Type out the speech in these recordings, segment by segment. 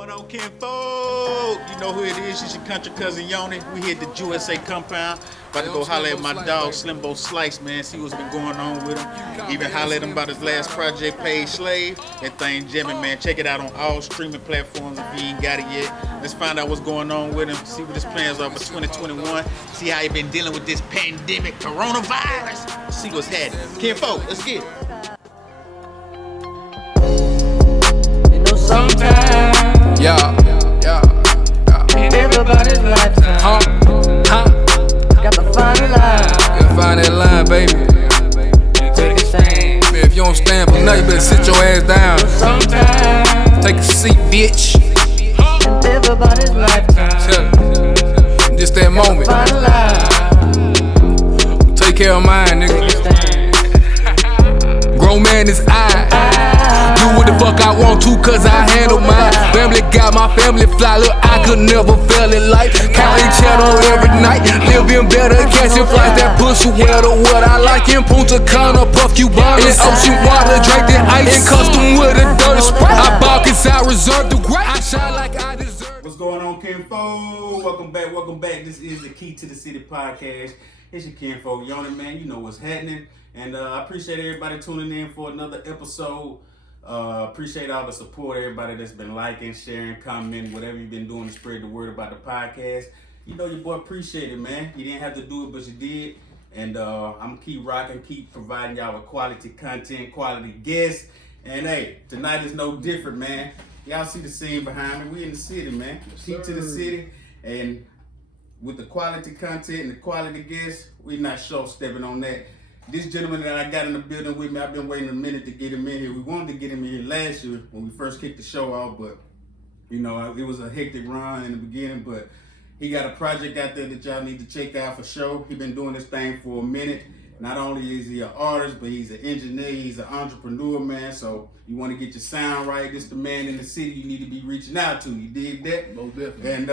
Going on, Kinfolk? You know who it is. It's your country cousin Yoni. We hit the JUSA compound. About to go holler at my dog, Slimbo Slice, man. See what's been going on with him. Even holler at him about his last project, Paid Slave. That thing jamming, man. Check it out on all streaming platforms if you ain't got it yet. Let's find out what's going on with him. See what his plans are for 2021. See how he been dealing with this pandemic, coronavirus. See what's happening. Kinfolk, let's get it. Sometimes, yeah. In everybody's lifetime, gotta find a line. Gotta find that line, baby. Take a stand. If you don't stand for nothing, you better sit your ass down. Sometimes, take a seat, bitch. In everybody's lifetime, just that moment. Find a line. Take care of mine, nigga. Grown man is I. Do what the fuck I want to, cause I handle mine. Family got my family fly, look, I could never fail in life. Counting cheddar every night, living better, catching flights. That pussy wetter, what I like in Punta Cana, puff Cubana. In ocean water, drink that ice, in custom with a dirty spray. I balk inside, reserve the great. I shine like I deserve. What's going on, Kinfolk? Welcome back. This is the Key to the City podcast. It's your Kinfolk Yoni, man. You know what's happening. And I appreciate everybody tuning in for another episode. Appreciate all the support, everybody that's been liking, sharing, commenting, whatever you've been doing to spread the word about the podcast. You know your boy appreciate it, man. You didn't have to do it, but you did. And I'm gonna keep rocking, keep providing y'all with quality content, quality guests. And hey, tonight is no different, man. Y'all see the scene behind me. We in the city, man. Key to the city. And with the quality content and the quality guests, we not short-stepping on that. This gentleman that I got in the building with me, I've been waiting a minute to get him in here. We wanted to get him in here last year when we first kicked the show off, but you know, it was a hectic run in the beginning, but he got a project out there that y'all need to check out for sure. He been doing this thing for a minute. Not only is he an artist, but he's an engineer, he's an entrepreneur, man. So you want to get your sound right. This the man in the city you need to be reaching out to. You dig that? Most definitely. And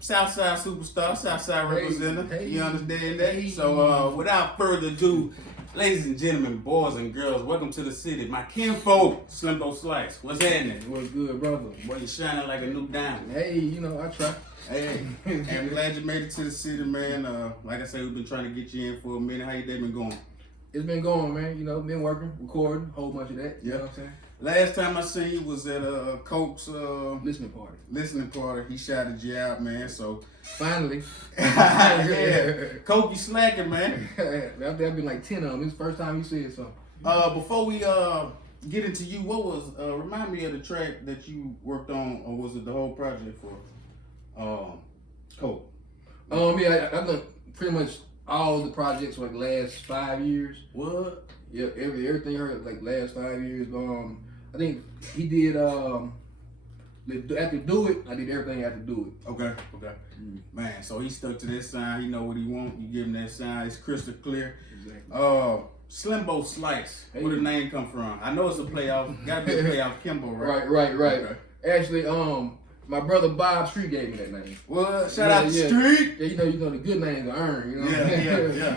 Southside superstar, Southside representative, you understand that? So without further ado, ladies and gentlemen, boys and girls, welcome to the city. My kinfolk, Slimbo Slice. What's happening? What's good, brother? Boy, you shining like a new diamond. Hey, you know, I try. Hey, and I'm glad you made it to the city, man. Like I said, we've been trying to get you in for a minute. How your day been going? It's been going, man. You know, been working, recording, a whole bunch of that. You know what I'm saying? Last time I seen you was at Coke's Listening party. He shouted you out, man. So finally. Yeah. Coke, you slacking, man. There been like 10 of them. It's the first time you said something. Before we get into you, what was remind me of the track that you worked on, or was it the whole project for Coke? Yeah, I've done pretty much all the projects for like the last 5 years. What? Yeah, everything I heard like last 5 years. I think he did after Do It, I did everything after Do It. Okay. Man, so he stuck to that sound, he know what he want, you give him that sound, it's crystal clear. Exactly. Slimbo Slice, where the name come from? I know it's a playoff, gotta be a playoff Kimbo, right? Right. Okay. Actually, my brother Bob Street gave me that name. Well, shout out to Street. Yeah, you know the good names are earned, you know.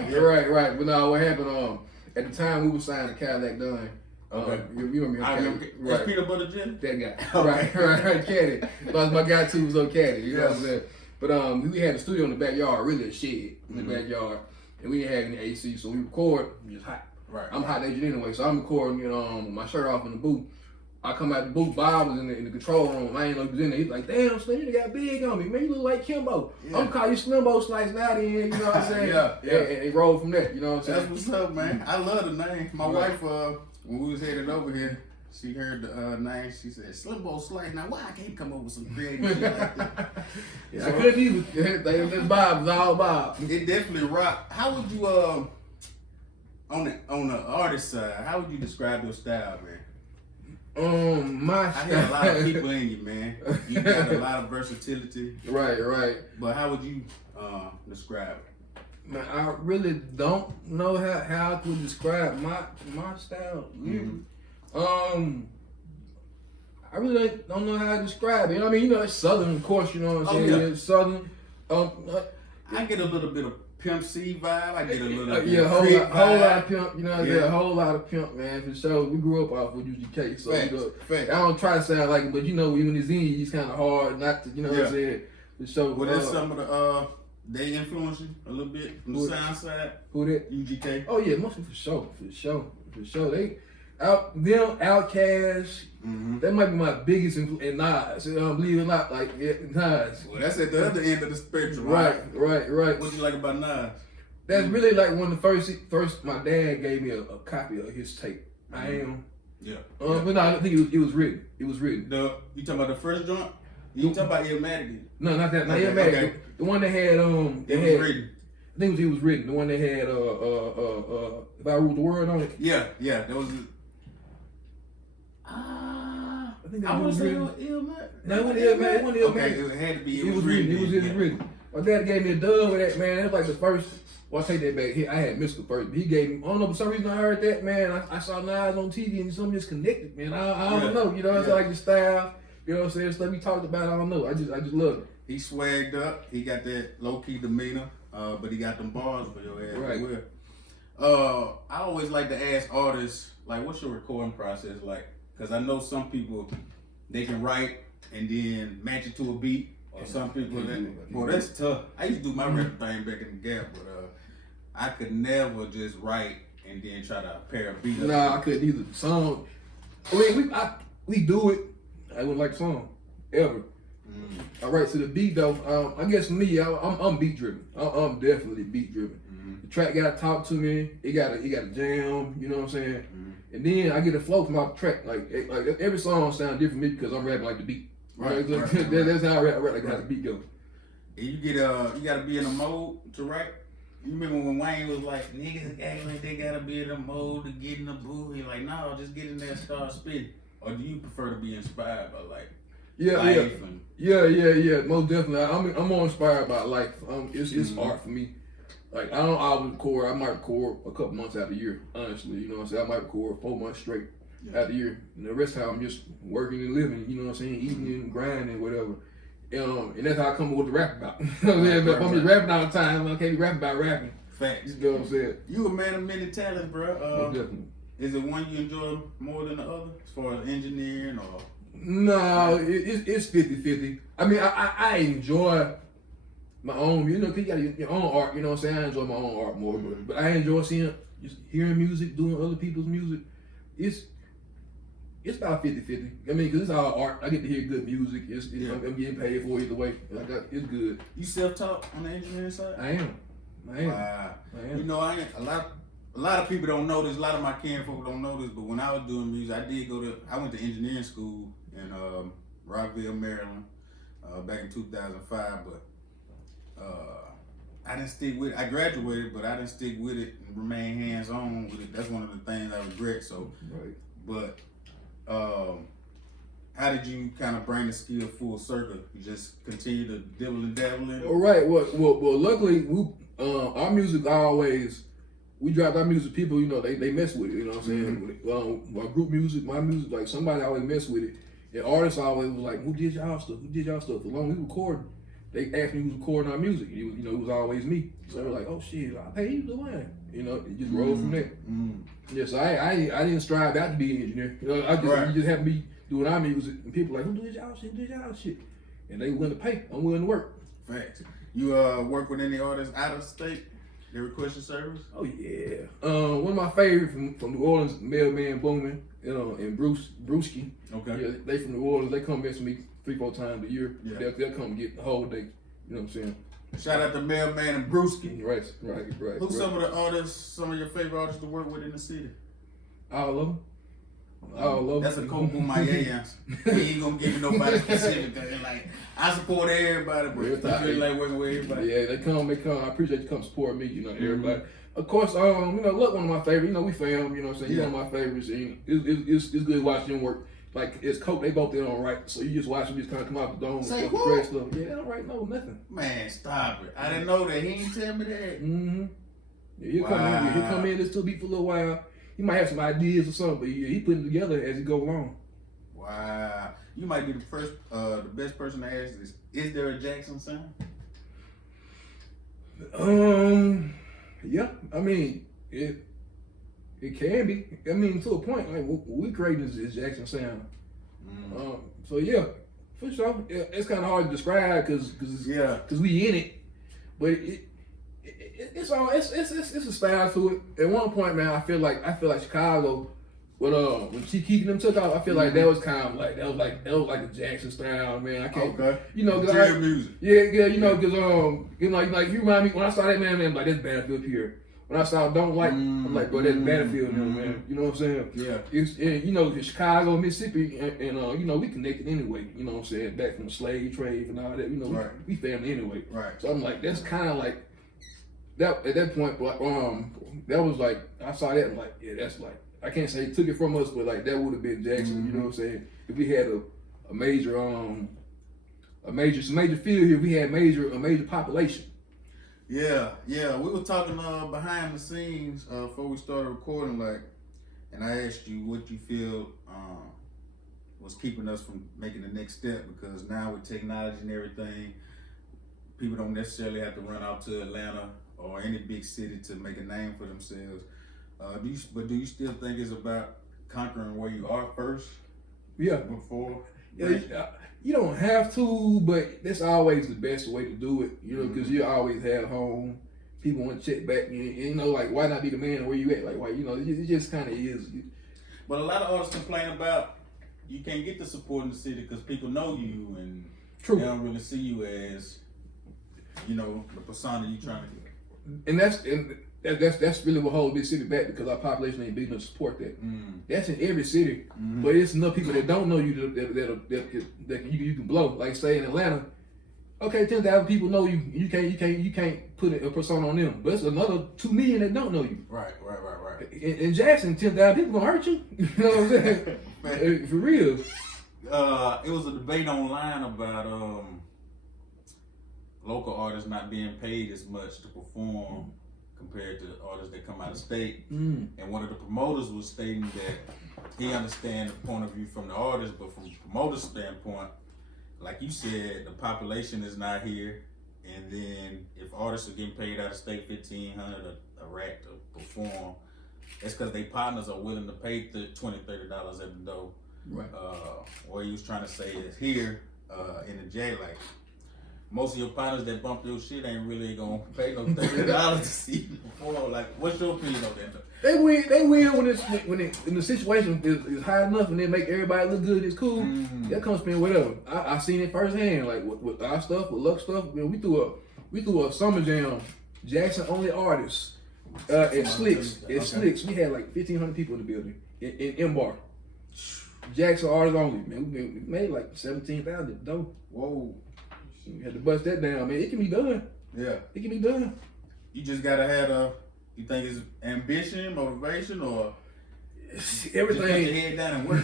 Yeah. Right. But no, what happened? At the time we were signing to Cadillac Dunn. Okay. You remember I remember. Right. Peanut Butter Jelly? That guy. Okay. Right, Caddy. But my guy too was on Caddy, you know what I'm saying? But we had a studio in the backyard, really a shed in the backyard, and we didn't have any AC, so we record just hot. Right. I'm hot agent anyway, so I'm recording, with my shirt off in the booth. I come out the booth, Bob was in the control room. I ain't know he was in there. He's like, damn, Slim, you got big on me. Man, you look like Kimbo. Yeah. I'm calling you Slimbo Slice now then, you know what I'm saying? Yeah. And it rolled from that, you know what I'm saying? That's what's up, man. I love the name. My wife, when we was headed over here, she heard the name. She said, Slimbo Slice. Now, why I can't come up with some creative shit like that? Yeah, so, I couldn't even. This Bob, it's all Bob. It definitely rock. How would you, on the artist side, how would you describe your style, man? My I hear a lot of people in you, man. You got a lot of versatility. Right. But how would you describe it? Man, I really don't know how I could describe my style. Mm-hmm. I really don't know how to describe it. You know what I mean? You know, it's Southern, of course. You know what I'm saying? Yeah. It's Southern. I get a little bit of Pimp C vibe. I get a little yeah, whole lot of pimp. You know what I'm saying? Yeah. A whole lot of pimp, man. For sure. We grew up off with UGK, so Facts. I don't try to sound like it, but you know, when it's in you, it's kind of hard not to. You know what I'm saying? For sure. Well, that's some of the they influence you a little bit from the sound side. Who that? UGK. Oh yeah, mostly for sure. They Outkast. Mm-hmm. That might be my biggest influence. And Nas, believe it or not, like Nas. Well, that's at the other end of the spectrum. Right. What you like about Nas? That's really like one of the first. My dad gave me a copy of his tape. I Am. Yeah. But no, I don't think it was written. It was written. You talking about the first joint? You talking about Illmatic? No, not that. Not Okay, Illmatic. okay. The one that had It was written. I think it was written. The one that had If I Ruled the World on it. Yeah. That was. I think I that want was to say written. Illmatic. No, it wasn't Illmatic. It wasn't Illmatic. Okay, it had to be. It was written. It was written. My dad gave me a dub with that, man. It was like the first. Well, I take that back. I had Mystical first, but he gave me. I don't know, for some reason I heard that, man. I saw Nas on TV and something just connected, man. I don't know, you know. It's like the style, you know what I'm saying? Stuff we talked about. I don't know. I just love it. He swagged up. He got that low key demeanor, but he got them bars for your ass as well. I always like to ask artists, like, what's your recording process like? Because I know some people, they can write and then match it to a beat. Or some people that's tough. I used to do my rap thing back in the Gap, but I could never just write and then try to pair a beat up. Nah, I couldn't either. The song, I mean, we do it. I wouldn't like the song ever. I write to the beat though. I guess for me, I'm beat driven. I'm definitely beat driven. The track gotta talk to me. It gotta jam. You know what I'm saying? And then I get a flow from my track. Like every song sounds different to me because I'm rapping like the beat. Right. That's how I rap like how the beat go. And you gotta be in a mode to write. You remember when Wayne was like, niggas act like they gotta be in a mode to get in the booth. He like, no, just get in there and start spitting. Or do you prefer to be inspired by life? Yeah. Most definitely. I'm more inspired by life. It's art for me. Like I don't always record. I might record a couple months out of the year. Honestly, you know what I'm saying. I might record 4 months straight out of the year. And the rest of the time I'm just working and living. You know what I'm saying. Eating and grinding, whatever. And that's how I come up with the rap about. You know what I'm saying. If I'm just rapping all the time, I can't be rapping about rapping. Facts. You know what I'm saying. You a man of many talents, bro. Most definitely. Is it one you enjoy more than the other, as far as engineering or? No, it's 50-50. I mean, I enjoy my own, you know, cause you got your own art, you know what I'm saying? I enjoy my own art more, but I enjoy hearing music, doing other people's music. It's about 50-50. I mean, cause it's all art. I get to hear good music. I'm getting paid for it either way. It's good. You self-taught on the engineering side? I am. Wow. You know, a lot of people don't know this. A lot of my kinfolk don't know this, but when I was doing music, I went to engineering school in Rockville, Maryland, back in 2005, but I didn't stick with it. I graduated, but I didn't stick with it and remain hands-on with it. That's one of the things I regret. So, but how did you kind of bring the skill full circle? You just continue to dibble and dabble in it? All right. Well, luckily, our music we dropped our music. People, you know, they mess with it. You know what I'm saying? My group music, my music, like somebody always mess with it. And artists always was like, "Who did y'all stuff? Who did y'all stuff?" As long as we recording, they asked me who was recording our music. It was always me. So they were like, "Oh shit, hey, you the one." You know, it just rolled from there. Yes, I didn't strive out to be an engineer. You know, you just have to be doing our music, and people like, "Who did y'all shit? Who did y'all shit?" And they willing to pay. I'm willing to work. Facts. You work with any artists out of state? They request your service? Oh yeah. One of my favorites from New Orleans, Mailman Bowman, you know, and Brewski. Okay. Yeah, they from New Orleans. They come mess with me 3-4 times a year. Yeah. They'll come get the whole day. You know what I'm saying? Shout out to Mailman and Brewski. Right. Who's some of the artists, some of your favorite artists to work with in the city? All of them. That's a Kobe Maya answer. He ain't gonna give me nobody specific. Like, I support everybody, but I feel like working with everybody. Yeah, they come. I appreciate you come support me. You know, everybody. Of course, you know, look, one of my favorites. You know, we fam. You know what I'm saying? He's one of my favorites. And it's good watching him work. Like, it's Coke, they both there on right. So you just watch him just kind of come out the dome. Say and what? stuff. Yeah, they don't right, no, nothing. Man, stop it. I didn't know that. He ain't tell me that. Yeah, he'll come in, listen to a beat for a little while. He might have some ideas or something, but he putting it together as he go along. Wow. You might be the best person to ask this. Is there a Jackson sound? Yeah. I mean, it can be. I mean, to a point, like what we creating is Jackson sound. So yeah, for sure. It's kind of hard to describe because we in it, but it's a style to it. At one point, man, I feel like Chicago. When Chief Keef and them took off, I feel like that was kind of like that was like a Jackson style, man. I can't, you know, cause music. Yeah, you know, cause like you remind me when I saw that man, like that's Battlefield here. When I saw Don't Like, I'm like, bro, that's Battlefield, man. You know what I'm saying? Yeah. It's you know, Chicago, Mississippi, and you know, we connected anyway. You know what I'm saying? Back from the slave trade and all that. You know, we family anyway. Right. So I'm like, that's kind of like that at that point. But that was like I saw that and like, yeah, that's like. I can't say he took it from us, but like that would have been Jackson. You know what I'm saying? If we had a major field here, we had a major population. Yeah. We were talking behind the scenes before we started recording, like, and I asked you what you feel was keeping us from making the next step, because now with technology and everything, people don't necessarily have to run out to Atlanta or any big city to make a name for themselves. Do you still think it's about conquering where you are first? Yeah. Before? Yeah, you don't have to, but that's always the best way to do it, you know, because you always have home. People want to check back, and you know, like, why not be the man where you at? Like, why, you know, it just kind of is. But a lot of artists complain about you can't get the support in the city because people know you, and they don't really see you as, you know, the persona you trying to get. And that's really what holds big city back, because our population ain't big enough to support that. That's in every city, but it's enough people that don't know you that you can blow. Like say in Atlanta, okay, 10,000 people know you. You can't put a persona on them, but it's another 2 million that don't know you. Right. In Jackson, 10,000 people gonna hurt you. You know what I'm saying? For real. It was a debate online about local artists not being paid as much to perform compared to artists that come out of state. And one of the promoters was stating that he understands the point of view from the artist, but from the promoter's standpoint, like you said, the population is not here. And then if artists are getting paid out of state $1,500 a rack to perform, that's because their partners are willing to pay $20, $30 at the door. Right. What he was trying to say is here in the J, like, most of your partners that bump your shit ain't really gonna pay no $30 to see you perform. Like, what's your opinion on that? They win when the situation is high enough and they make everybody look good. It's cool. That comes spend whatever. I seen it firsthand. Like with our stuff, with Luck stuff. Man, we threw a summer jam, Jackson only artists at Slicks. At Slicks, we had like 1,500 people in the building in M-Bar. Jackson artists only. Man, we made like 17,000 though. Whoa. You had to bust that down, man. It can be done. Yeah. It can be done. You just gotta have you think it's ambition, motivation, or everything? Just put your head down and work.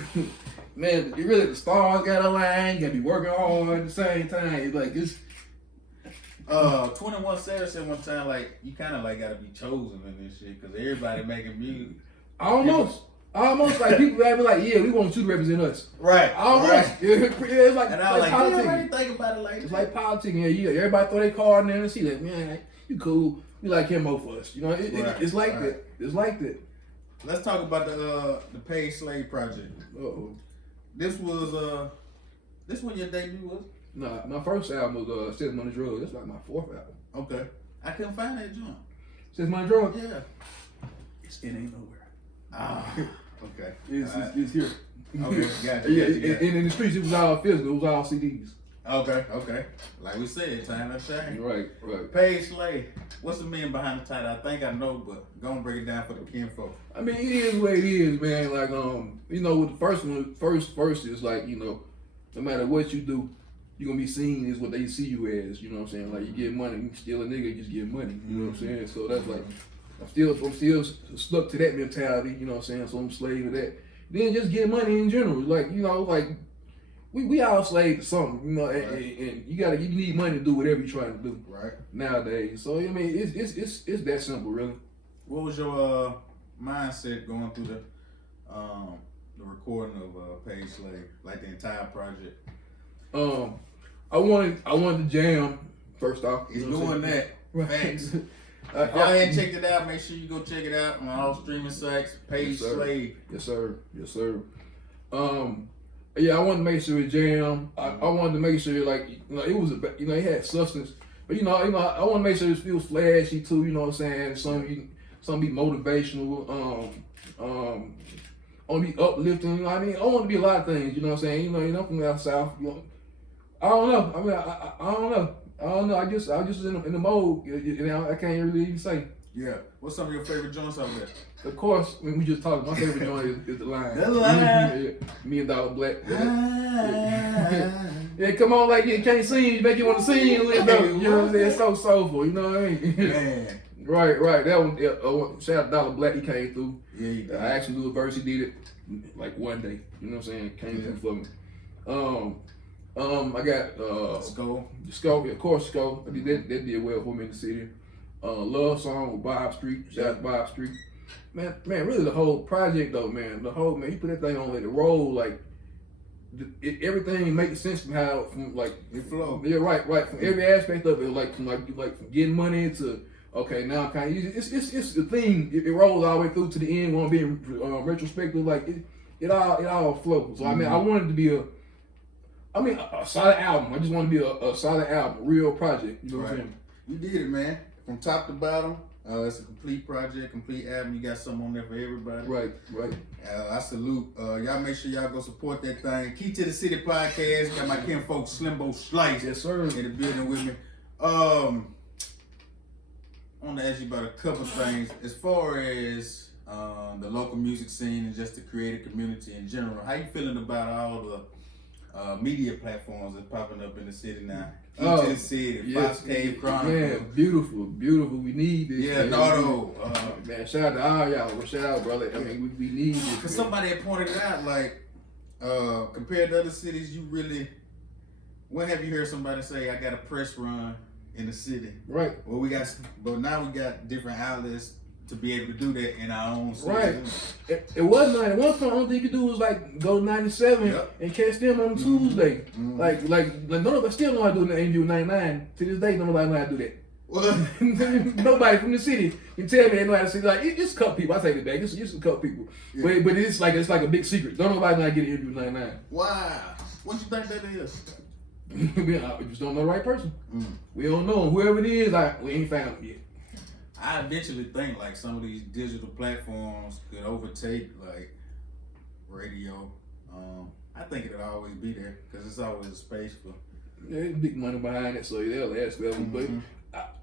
Man, you really, the stars gotta align. You gotta be working hard at the same time. It's like this. 21 Savage said one time, like, you kind of like gotta be chosen in this shit because everybody making music. Almost like people gotta be like, yeah, we want you to represent us. Right. Almost. Right. It's like, and I was like, politics. You already think about it like it's that. like politics. Yeah, everybody throw their card in there and see that, man, like, you cool. We like him more for us. You know, it's like that. It's like that. Let's talk about the Paid Slave Project. This was this one your debut was? Nah, my first album was Six Money Drug. That's like my fourth album. Okay. I couldn't find that joint. Six Money Drug? Yeah. It ain't nowhere. Okay. It's here. Okay, gotcha. And in the streets, it was all physical. It was all CDs. Okay. Like we said, time to change. Right. Paid Slave. What's the meaning behind the title? I think I know, but go and break it down for the kinfolk. I mean, it is what it is, man. Like, you know, with the first one, first is like, you know, no matter what you do, you're gonna be seen as what they see you as. You know what I'm saying? Like, you get money, you steal a nigga, you just get money. You know what I'm saying? So that's like, I'm still stuck to that mentality. You know what I'm saying? So I'm slave to that. Then just get money in general. Like, you know, like we all slave to something. You know, and you need money to do whatever you're trying to do. Right. Nowadays. So I mean, it's that simple, really. What was your mindset going through the recording of Paid Slave, like the entire project? I wanted to jam first off. He's doing that. Facts. If y'all ain't checked it out, make sure you go check it out on all streaming sites. Page Slave. Yes, sir. Yes, sir. Yeah, I wanted to make sure it jammed. I wanted to make sure like it was it had substance. But I want to make sure it feels flashy too. You know what I'm saying? Some be motivational. I want to be uplifting. I mean, I want to be a lot of things. You know what I'm saying? From down south. I don't know. I mean, I don't know. I just in the mode. I can't really even say. Yeah. What's some of your favorite joints out there? Of course, when we just talked, my favorite joint is the line. The line. Yeah, $1,000,000 Black. Yeah, come on, like you can't sing, you make you want to sing a little bit. You know what I'm saying? It's so soulful, you know what I mean? Man. Right. That one, shout out $1,000,000 Black, he came through. Yeah, he did. I actually do a verse, he did it like one day. You know what I'm saying? Came through for me. I got Skull, of course, Skull. That did well for me in the city. Love Song with Bob Street. Shout out to Bob Street. Man, really the whole project though, man. You put that thing on, let it roll, like everything makes sense from it flow. Yeah, right. From every aspect of it, like from getting money to now kind of it's the thing. It rolls all the way through to the end. Want to be retrospective, like it all flows. So I mean, I wanted to be a solid album. I just want to be a solid album, a real project. You know what I'm saying? You did it, man. From top to bottom. It's a complete project, complete album. You got something on there for everybody. Right. I salute. Y'all make sure y'all go support that thing. Key to the City podcast. Got my kinfolk Slimbo Slice. Yes, sir. In the building with me. I want to ask you about a couple things. As far as the local music scene and just the creative community in general, how you feeling about all the media platforms that's popping up in the city now? Key to the City, Fox Cave Chronicles. Yeah, beautiful. We need this. Yeah, Nardo. Man, shout out to all y'all. Shout out, brother. I mean, we need this. Because somebody had pointed it out, like, compared to other cities, when have you heard somebody say, I got a press run in the city? Right. Well, but now we got different outlets to be able to do that in our own city. Right. It wasn't like, at one point, the only thing you could do was like go to 97 and catch them on Tuesday. Mm-hmm. Like nobody still know how to do the interview 99. To this day, nobody know how to do that. What? Nobody from the city can tell me they know how to say, like, it's a couple people. I take it back. It's a couple people. Yeah. But it's like a big secret. Don't nobody know how to get an interview 99. Wow. What you think that is? We just don't know the right person. We don't know him. Whoever it is, we ain't found him yet. I eventually think like some of these digital platforms could overtake like radio. I think it'll always be there because it's always a space for. Yeah, there's big money behind it, so they'll last forever. But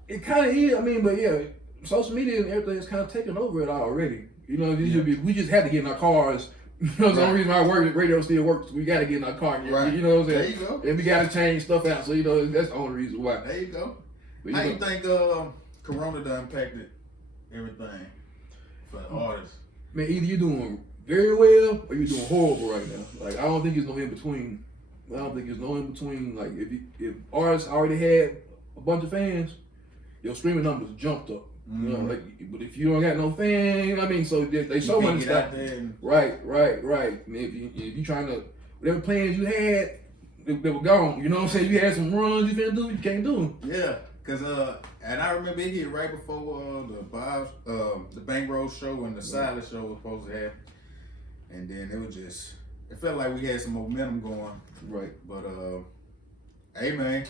it kind of is. I mean, but yeah, social media and everything is kind of taking over it already. You know, we just had to get in our cars. You know, the only reason why radio still works, we got to get in our car. Right. You know what I'm saying? There you go. And we got to change stuff out. So that's the only reason why. There you go. But, how you think Corona done impacted everything for the artists? Man, either you're doing very well or you're doing horrible right now. Like, I don't think there's no in between. Like, if artists already had a bunch of fans, your streaming numbers jumped up. You know, like, but if you don't got no fans, I mean, so they so much stuff. Right. And if you trying to, whatever plans you had, they were gone. You know what I'm saying? You had some runs you finna do, you can't do them. Yeah. Cause and I remember it hit right before the Bankroll show and the Silent show was supposed to happen, and then it felt like we had some momentum going. Right. But hey man,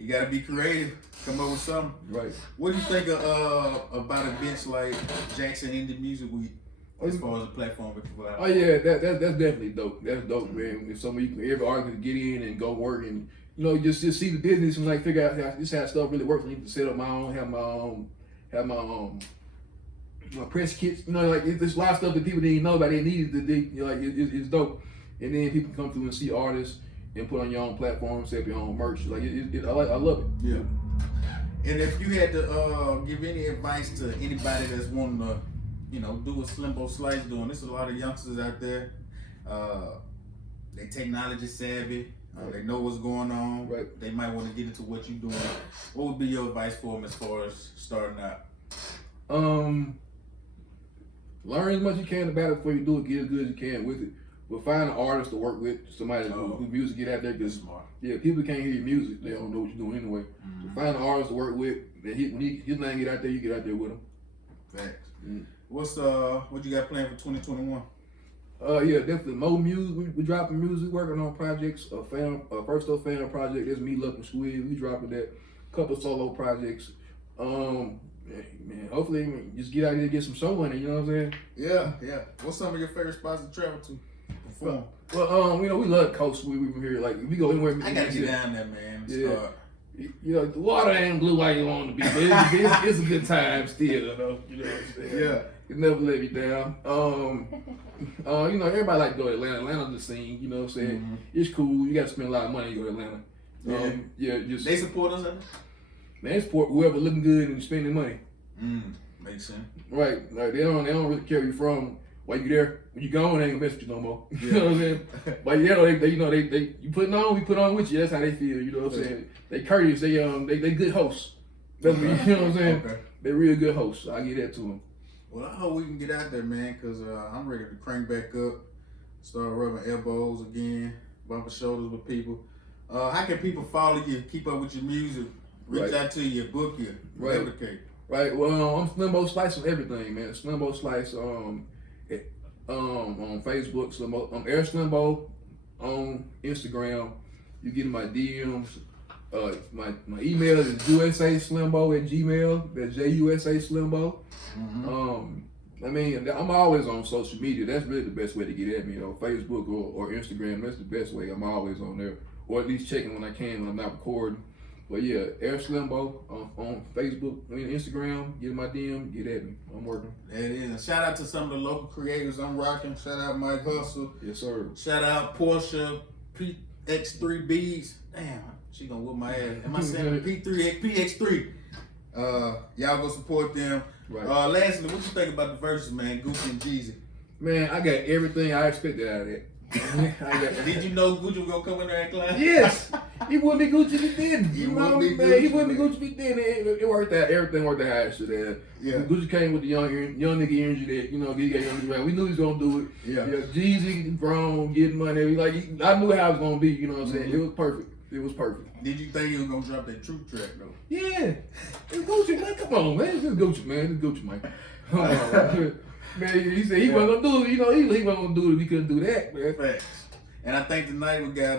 you gotta be creative, come up with something. Right. What do you think about events like Jackson Indie Music Week as far as a platform? Oh yeah, that's definitely dope. That's dope, man. If every artist can get in and go work and just see the business and like figure out how stuff really works. I need to set up my own, have my press kits. Like there's a lot of stuff that people didn't know about. They needed to it's dope. And then people come through and see artists and put on your own platform, set up your own merch. Like I love it. Yeah. And if you had to give any advice to anybody that's wanting to, do what Slimbo Slice doing, there's a lot of youngsters out there. They technology savvy. They know what's going on. Right. They might want to get into what you're doing. What would be your advice for them as far as starting out? Learn as much as you can about it before you do it. Get as good as you can with it. But find an artist to work with, somebody who music get out there. Cause yeah, people can't hear your music. They don't know what you're doing anyway. So find an artist to work with. That when his name get out there, you get out there with him. Facts. What's what you got planned for 2021? Yeah, definitely more music. We dropping music, working on projects. First up fan project is me, Luck and Squid. We dropping that. Couple solo projects. Man, hopefully just get out here and get some show money. You know what I'm saying? Yeah. What's some of your favorite spots to travel to? Perform. Well, you know, we love the coast. We from here, like we go anywhere. I gotta get down there, man. Yeah. You know, the water ain't blue like you want to be, but it's a good time still, you know. You know what I'm saying? Yeah. It never let me down. You know, everybody like to go to Atlanta. Atlanta's the scene, you know what I'm saying? It's cool. You got to spend a lot of money to go to Atlanta. Just they support us. They support whoever looking good and spending money. Makes sense. Right. Like they don't really care where you from. While you there, when you gone, they ain't gonna mess with you no more. You know what I'm saying? But yeah, they you putting on, we put on with you. That's how they feel. You know what I'm saying? They courteous. They good hosts. That's what, you know what I'm saying? Okay. They real good hosts. I give that to them. Well, I hope we can get out there, man, because I'm ready to crank back up, start rubbing elbows again, bumping shoulders with people. How can people follow you, keep up with your music, reach out to you, book you, replicate? Right. Well, I'm Slimbo Slice on everything, man. Slimbo Slice on Facebook. I'm Air Slimbo on Instagram. You get in my DMs. My email is jusaslimbo@gmail. That's JUSA Slimbo. I mean, I'm always on social media. That's really the best way to get at me. Facebook or Instagram. That's the best way. I'm always on there, or at least checking when I can when I'm not recording. But yeah, Air Slimbo on Facebook, Instagram. Get in my DM, get at me. I'm working. That is. And shout out to some of the local creators I'm rocking. Shout out Mike Hustle. Yes, sir. Shout out Portia, PX3 Beats. Damn, she gonna whoop my ass. Am I saying PX3? Y'all go support them. Right. Lastly, what you think about the verses, man? Gucci and Jeezy. Man, I got everything I expected out of that. Did you know Gucci was gonna come in there and climb? Yes, he wouldn't be Gucci if he didn't. He wouldn't be Gucci if he didn't. It worked out. Everything worked out how it should have. Yeah. Gucci came with the young nigga energy that he got young nigga. We knew he was gonna do it. Yeah. Jeezy grown, getting money. I knew how it was gonna be. You know what I'm saying? It was perfect. It was perfect. Did you think he was gonna drop that Truth track though? Yeah. It's Gucci, man. Come on, man. It's Gucci, man. It's Gucci, man. Come on. Man, he said he wasn't gonna do it. You know, he wasn't gonna do it if he couldn't do that, man. Facts. And I think tonight we got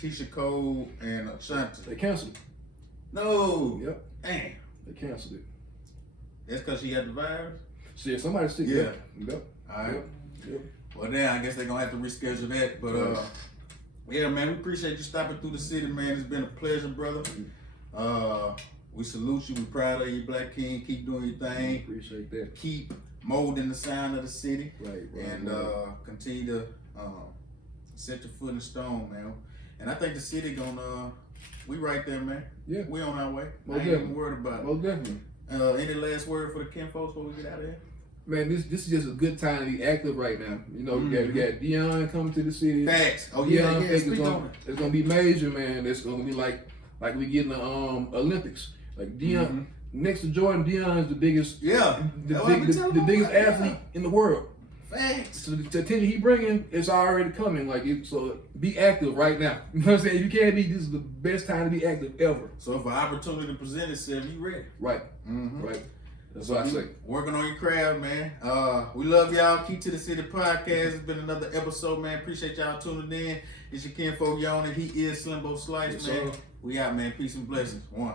Keisha Cole and Ashanti. They canceled it. No. Yep. Damn. They canceled it. That's because she had the virus? Shit, somebody sick. Yeah. Yep. All right. Yep. Well, then I guess they're gonna have to reschedule that. But yeah, man, we appreciate you stopping through the city, man. It's been a pleasure, brother. We salute you. We proud of you, Black King. Keep doing your thing. Appreciate that. Keep molding the sound of the city. Right. And continue to set your foot in stone, man. And I think the city gonna, we right there, man. Yeah. We on our way. Most I ain't even worried about it. Most definitely. Any last word for the kinfolks before we get out of here? Man, this is just a good time to be active right now. You know, we got Dion coming to the city. Facts. Oh Dion yeah. It's gonna be major, man. It's gonna be like we get in the Olympics. Like Dion, next to Jordan, Dion is the biggest. Yeah. The biggest athlete in the world. Facts. So the attention he bringing, it's already coming. So be active right now. You know what I'm saying? If you can't be, this is the best time to be active ever. So if an opportunity presents itself, you ready? Right. Right. That's what I say. Working on your craft, man. We love y'all. Key to the City podcast. It's been another episode, man. Appreciate y'all tuning in. It's your kinfolk Yoni. He is Slimbo Slice, man. We out, man. Peace and blessings. One.